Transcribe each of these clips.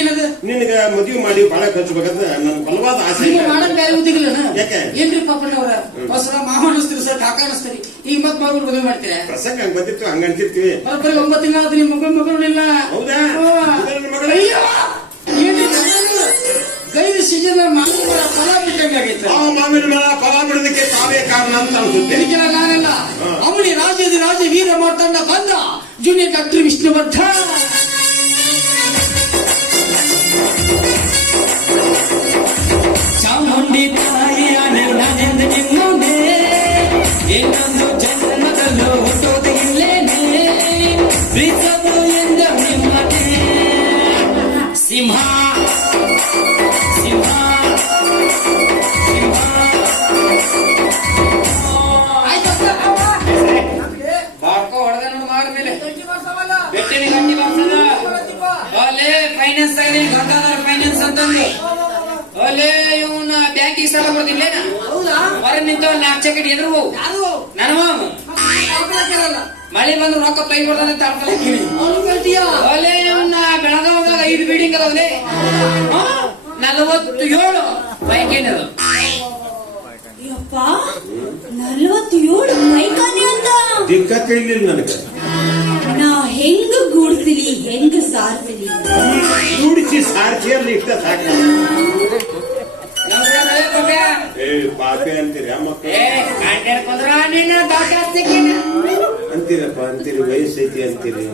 ಏನದು ನಿನಗ ಮದುವೆ ಮಾಡಿ ಬಾಳ ಖರ್ಚಬೇಕಂತ ನನ್ ಬಲವಾದ ಆಸೆ. ಮಾಡಕ್ ಬೇರೆ ಉದ್ಯೋಗಿಲ್ಲ ಯಾಕೆ ಏನ್ರಿ ಪಾಪಣ್ಣವ್ರ ಹೊಸರ ಮಾವ ಅನಿಸ್ತೀರಿ ಸರ್ ಕಾಕ ಅನಿಸ್ತೀರಿ ಈಗ ಮತ್ ಮಗಳು ಮದುವೆ ಮಾಡ್ತೀರಾ? ಪ್ರಸಂಗ ಹಂಗ ಬಂದಿತ್ತು ಹಂಗ ಅನ್ಸಿರ್ತೀವಿ. ಬರೀ 9 ತಿಂಗಳ ನಿಮ್ ಮಗಳಿಲ್ಲ. ಹೌದಾ ಮಗಳ ಏನ್ರಿ ಗೈದು ಸೀಜನ್ ಮಾವಿನ ಫಲ ಬಿಟ್ಟಂಗಾಗೈತೆ. ಆ ಮಾವಿನ ಮರ ಫಲ ಬಿಡೋದಕ್ಕೆ ತಾವೇ ಕಾರಣ ಅಂತ ಅನ್ಸುತ್ತೆ. ನಾನಲ್ಲ ಅವನಿ ರಾಜ್ಯದ ರಾಜ ವೀರ ಮಾತನ್ನ ಬಂದ ಜೂನಿಯರ್ ಡಾಕ್ಟರ್ ವಿಷ್ಣುವರ್ಧನ್. ಚಾಮುಂಡಿ ತಾಯಿಯ ನಾನೆಂದ ನಿಮ್ಮನೆ ಇನ್ನೊಂದು ಜನ್ಮದಲ್ಲೂ ಹುಟ್ಟೋದು ಇಲ್ಲೇನೆ ಪ್ರೀತರು ಎಂದ ನಿಮ್ಮನೆ ಸಿಂಹ ಸಿಂಹ ಬಾಡ್ಕೋ ಹೊಡೆದ ನೋಡು ಮಾಡ್ಮೇಲೆ ಬೆಟ್ಟಿನ ಗಂಟಿ ಬಾರ್ಸದ ಅಲ್ಲೇ ಫೈನಾನ್ಸ್ ಆಗಲಿ ಗಂಗಾಧರ ಫೈನಾನ್ಸ್ ಅಂತಂದು ಅಲ್ಲೇ ಇವನ್ನ ಬ್ಯಾಂಕಿಗೆ ಸಾಲ ಕೊಡ್ತಿಲ್ಲೇನ ಹೊರ ನಿಂತ 4 ಚೆಕೆಟ್ ಎದುರು ಹೋಗು ನನ್ನ ಮಾವ ಮಳೆ ಬಂದು ರೊಕ್ಕ ಕೈ ಕೊಡ್ತಾನೆ ಅಲ್ಲೇ ಇವನ್ನ ಬೆಳಗಾವದಾಗ 5 ಬಿಲ್ಡಿಂಗ್ ಅದಾವಲೇ 47 ಬೈಕೇನದು 47 ಮೈಕಾನೆ ಅಂತ ದಿಕ್ಕ ತಿಳಿಲಿಲ್ಲ ನನಗೆ. ನಾ ಹೆಂಗ ಗೂಡ್ಸಿಲಿ ಹೆಂಗ ಸಾರ್ಸಲಿ ಕೂಡಿಸಿ ಸಾರಿಸಿ ಅಲ್ಲಿ ಇಷ್ಟ ಸಾಕ. ಏ ಪಾಪೆ ಅಂತೀರಿ ಅಂತೀರಪ್ಪ ಅಂತೀರಿ ವಯಸ್ಸೈತಿ ಅಂತೀರಿ.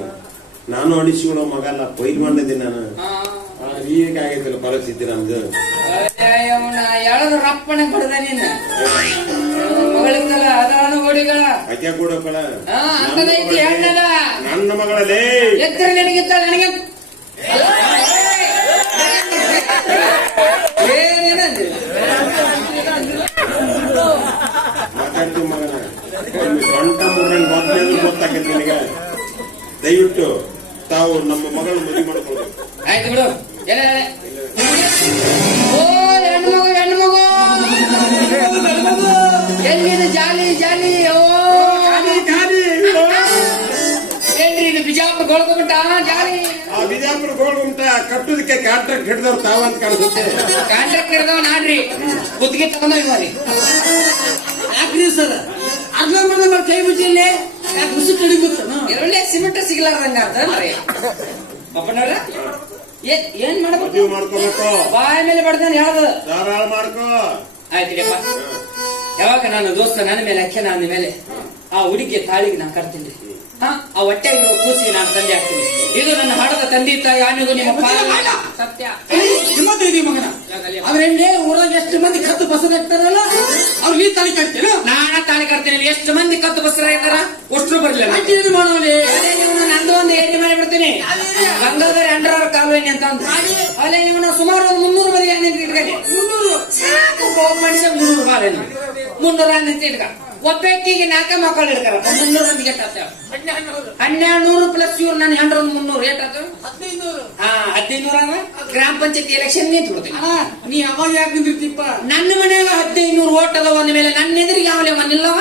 ನಾನು ಅಡಿಸಿಕೊಳ್ಳೋ ಮಗಲ್ಲ ಕೊಯ್ಲು ಮಾಡಿದ್ದೆ ನಾನು. ಈಗ ಆಗೈತಲ್ಲ ಪರಿಸ್ಥಿತಿ ನಮ್ದು. ಎಳದು ರಪ್ಪಣೆ ಬಡದ ನೀನು ಮಗಳಿಂದಲ್ಲ ಅದಾನು ಗೋಡಿಗಳ ಅಜ್ಜ ಕೊಡೋಕಳ ಅಂತದೈತಿ ಹೆಣ್ಣದ ನನ್ನ ಮಗಳಲ್ಲೇ ಎತ್ತರ ನನಗಿತ್ತ ನನಗೆ ಮಾತಾಡ್ತೀವಿ ಮಗನ ಸೊಂಟ ಮುಗ್ರನ್ ಮೊದಲೇ ಗೊತ್ತಾಗೈತಿ ನಿನಗೆ. ದಯವಿಟ್ಟು ತಾವು ನಮ್ಮ ಮಗಳು ಮದುವೆ ಮಾಡ್ಕೊಳ್ಳಿ. ಆಯ್ತು ಬಿಡು. ಓ ಹೆಣ್ಣು ಮಗು ಎಲ್ಲಿದೆ ಜಾಲಿ ಜಾಲಿ ಏನ್ರಿ ಇದು ಬಿಜಾಪುರ ಗೋಳ್ಕೊಂಬಿಟ್ಟ ಜಾಲಿ. ಆ ಬಿಜಾಪುರ ಗೋಳ್ಗುಂಟ ಕಟ್ಟುದಕ್ಕೆ ಕಾಂಟ್ರಾಕ್ಟ್ ಹಿಡಿದವ್ರು ತಾವಂತ ಕಾಣಿಸುತ್ತೆ. ಕಾಂಟ್ರಾಕ್ಟ್ ಹಿಡಿದವ ನಾನ್ರಿ ಗುತ್ತಿಗೆ ತಗೊಂಡೋಗಿ ಯಾಕ್ರಿ ಸರ್ ಅರ್ಧ ಮಾಡಿದ ಕೈ ಬಿಟ್ಟಿಲ್ಲೇ ಯಾಕೆ ಹುಸಿ ಕಡಿಗುತ್ತ ಎರಡೇ ಸಿಮೆಂಟ್ ಸಿಗ್ಲಾರ್ದಂಗ ಅರ್ಧನ್ರಿ ಪಪ್ಪನವ್ರ ಏನ್ ಮಾಡ್ಬೇಕು ಮಾಡ್ಕೋಬೇಕು. ಬಾಯ ಮೇಲೆ ಬಡ್ದಾನೆ ಯಾವ್ದು ಧಾರಾಳ ಮಾಡ್ಕೋ. ಆಯ್ತಿರಿಯಪ್ಪ ಯಾವಾಗ ನಾನು ದೋಸ್ತ ನನ್ನ ಮೇಲೆ ಅಕ್ಕೆ ನನ್ನ ಮೇಲೆ ಆ ಹುಡುಗಿಯ ತಾಳಿಗೆ ನಾನು ಕಟ್ತೀನಿ. ಆ ಹೊಟ್ಟೆ ಕೂಸಿಗೆ ನಾನು ತಂದೆ ಆಗ್ತೀನಿ. ಇದು ನನ್ನ ಹಾಡದ ತಂದೆ ತಾಯಿ ಆನೆಗೂ ನಿಮ್ಮ ಸತ್ಯ ನಿಮ್ಮದ್ರಿ ಮಗನ. ಅವ್ರೆಂಡೆ ಊರಾಗ ಎಷ್ಟು ಮಂದಿ ಕತ್ತು ಬಸರಾಗ್ತಾರಲ್ಲ ಅವ್ರು ನೀ ತಾಳಿ ಕಟ್ತೀರ ನಾನ ತಾಳಿ ಕಟ್ತೀನಿ. ಎಷ್ಟು ಮಂದಿ ಕತ್ತು ಬಸರಾಗ್ತಾರ ಅಷ್ಟು ಬರ್ಲಿಲ್ಲ ಮಾಡೋಲಿ ನಂದು ಒಂದು ಏಟಿ ಮಾಡಿ ಬಿಡ್ತೀನಿ. ಗಂಗಾಧರ ಅಂಡರ್ ಕಾಲುವೆ ಅಂತ ಅಲ್ಲೇ ಇವನ ಸುಮಾರು ಒಂದು 300 ಮಂದಿ ಇಟ್ಕೊಳ್ಳಿ. 300 ಸಾಕು ಮನುಷ್ಯ 300 ಬಾಲೇನು 300 ಅಂತ ಇಟ್ಕ ಒಬ್ಬಕ್ಕಿಗೆ 4 ಮಕ್ಕಳು ಹಿಡ್ತಾರ 300 ಮಂದಿಗೆ 1200 ಪ್ಲಸ್ ಇವ್ರು ನನ್ನ ಹೆಂಡ್ರ 300 ಏಟಾತ 1500 ಗ್ರಾಮ ಪಂಚಾಯತಿ ಎಲೆಕ್ಷನ್ ನಿಂತು ಬಿಡ್ತೀನಿ. ನೀ ಅವಾಗ ಯಾಕೆ ನಿಂತಿರ್ತೀಪ್ಪ? ನನ್ನ ಮನೆಯಾಗ 1500 ಓಟ್ ಅದಾವ ಅಂದ ಮೇಲೆ ನನ್ನ ಎದುರಿಗೆ ಯಾವಲೇ ಮನಿಲ್ಲವ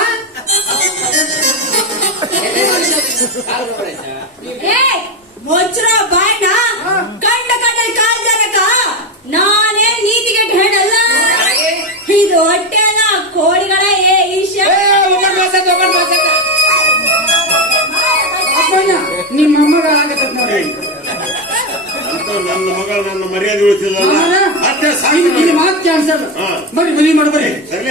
ಮೊಚ್ರ ಬಾಯ್ನ ಕಂಡ ಕಾಲ್ ಜನಕ ನಾನೇ ನೀತಿಗೆಟ್ಟ ಹೇಳಲ್ಲ. ಇದು ಹೊಟ್ಟೆನ ಕೋಳಿಗಳ ನಿಮ್ಮ ಮಗ ಆಗತ್ತ ನೋಡಿ. ನನ್ನ ಮಗಳು ನನ್ನ ಮರ್ಯಾದೆ ಉಳಿಸಿಲ್ಲ. ಮಾತು ಕ್ಯಾನ್ಸಲ್ ಬರ್ರಿ ಮದುವೆ ಮಾಡಿ ಬರ್ರಿ. ಸರಿ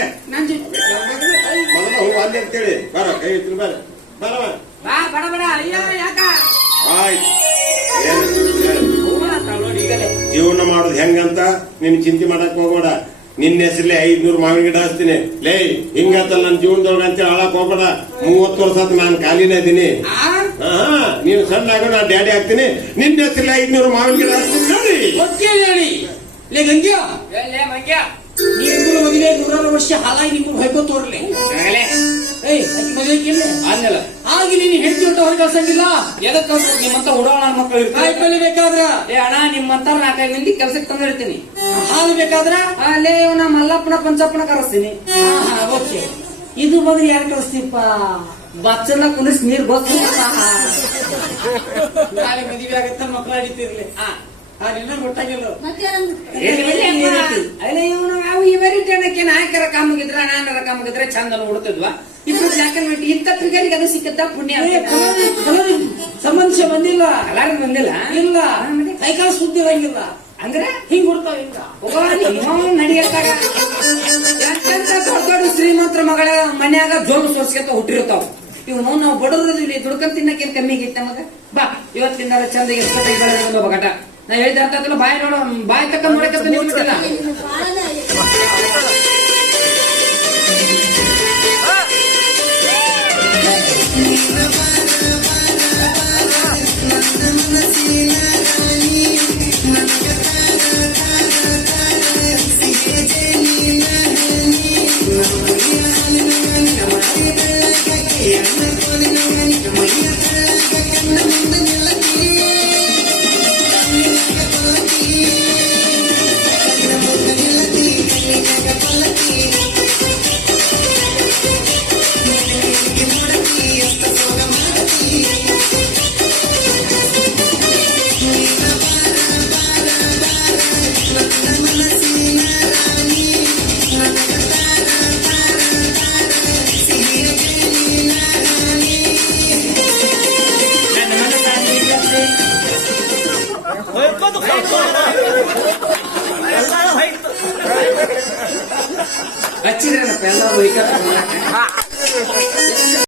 ಮೊದಲ ಹೋಗಿ ಅಲ್ಲಿ ಅಂತೇಳಿ ಬರ ಕೈ ಇತ್ತು ಬರ ಬರವ ಬಡ ಬಡ ಅಯ್ಯೋ ಯಾಕ ಆಯ್ತು. ಜೀವನ ಮಾಡೋದು ಹೆಂಗಂತ ನೀನ್ ಚಿಂತೆ ಮಾಡಕ್ ಹೋಗೋಣ. ನಿನ್ನ ಹೆಸರಲ್ಲೇ 500 ಮಾವಿನ ಗಿಡ ಹಚ್ತೀನಿ. ಲೇ ಹಿಂಗತ್ತಲ್ಲ ನನ್ನ ಜೀವನದೊಳಗೆ ಅಂತೇಳಿ ಹಾಳಕ್ ಹೋಗ್ಬೇಡ. 30 ವರ್ಷ ನಾನು ಖಾಲಿನೇ ಇದೀನಿ. ನೀನು ಸಣ್ಣ ಆಗೋ ನಾನು ಡ್ಯಾಡಿ ಆಗ್ತೀನಿ. ನಿನ್ನ ಹೆಸರಲ್ಲೇ 500 ಮಾವಿನ ಗಿಡ ಹಚ್ತೀನಿ ನೋಡಿ. ಹೇಳಿ ಲೇ ಗಂಗ್ಯ ನೀರು ಮದುವೆ 100 ವರ್ಷ ಹಾಲಾಗಿ ನಿಮ್ಗೆ ಹೊಯ್ಕೋ ತೋರ್ಲಿ ಮದುವೆ ಅನ್ನಲ್ಲ ಹಾಗೆ ನೀನು ಹೆಂಡತಿ ಹೊಟ್ಟ ಹೊರಗೆ ಕಳ್ಸಂಗಿಲ್ಲ. ಎದಕ್ಕ ನಿಮ್ಮಂತ ಉಡಾಳ ಮಕ್ಕಳು ಕಾಯಿಪಲ್ಲೆ ಬೇಕಾದ್ರ ಅಣ್ಣ ನಿಮ್ಮಂತ 4-5 ಮಂದಿ ಕೆಲ್ಸಕ್ಕೆ ತಂದಿಡ್ತೀನಿ. ಹಾಲು ಬೇಕಾದ್ರ ಅಲ್ಲೇ ನಾ ಮಲ್ಲಪ್ಪನ ಪಂಚಪ್ಪನ ಕರೆಸ್ತೀನಿ. ಓಕೆ ಇದು ಬಗ್ರಿ ಯಾರು ಕಳಿಸ್ತೀಪ್ಪ? ಬಚ್ಚನ ಕುಣಿಸ್ ನೀರ್ ಗೊತ್ತ ನಾಳೆ ಮದುವೆ ಆಗತ್ತ ಮಕ್ಕಳು ಹಿಡಿತಿರ್ಲಿ. ನಿನ್ನ ಗೊತ್ತಾಗಿಲ್ಲ ಮತ್ತೆ ಇವರಿಟ್ಟಕ್ಕೆ ನಾಯಕರ ಕಾಮಗಿದ್ರ ನಾನರ ಕಾಮಗಿದ್ರೆ ಚಂದ ಉಡ್ತಿದ್ವಾ ಇಬ್ರು ಜಾಕೆಟ್ ಇಂಥ ಫಿಗರಿಗೆ ಅದು ಸಿಕ್ಕದ್ದ ಪುಣ್ಯ ಸಂಬಂಧ ಬಂದಿಲ್ಲ ಕಲಾರ ಬಂದಿಲ್ಲ ಇಲ್ಲ ಕೈಕಾಲ ಸುದ್ದಿ ಇರಂಗಿಲ್ಲ ಅಂದ್ರೆ ಹಿಂಗ್ ಹುಡ್ತಾವ ಹಿಂಗ ನಡೆಯತ್ತಾಗ ಯಾಕಂತ ದೊಡ್ಡ ದೊಡ್ಡ ಶ್ರೀಮಂತರ ಮಗಳ ಮನ್ಯಾಗ ಜೋಲು ಸೋರ್ಸ್ಕೊಂತ ಹುಟ್ಟಿರ್ತಾವ ಇವ್ ನಾವು ಬಡವ್ರದ್ದು ಇಲ್ಲಿ ದುಡ್ಕೊಂಡ್ ತಿನ್ನಕ್ಕೇನ್ ಕಮ್ಮಿ ಆಗಿತ್ತು ನಮಗ ಬಾ ಇವತ್ತಿಂದ ಚಂದ ಎಷ್ಟೊತ್ತಿಗೆ ಬೆಳೆದ ಬಗಟ ನಾ ಹೇಳಿದ ಅರ್ಥ ಆಗ್ತಿಲ್ಲ ಬಾಯಿ ನೋಡೋ ಬಾಯಿ ತಕ್ಕ ನೋಡಕತ್ತ ನಿಲ್ಬಿಟ್ಟಿಲ್ಲ ನಿನ್ನ ಬಾಳನ ಹಚ್ಚಿದ್ರಪ್ಪ ಎಲ್ಲ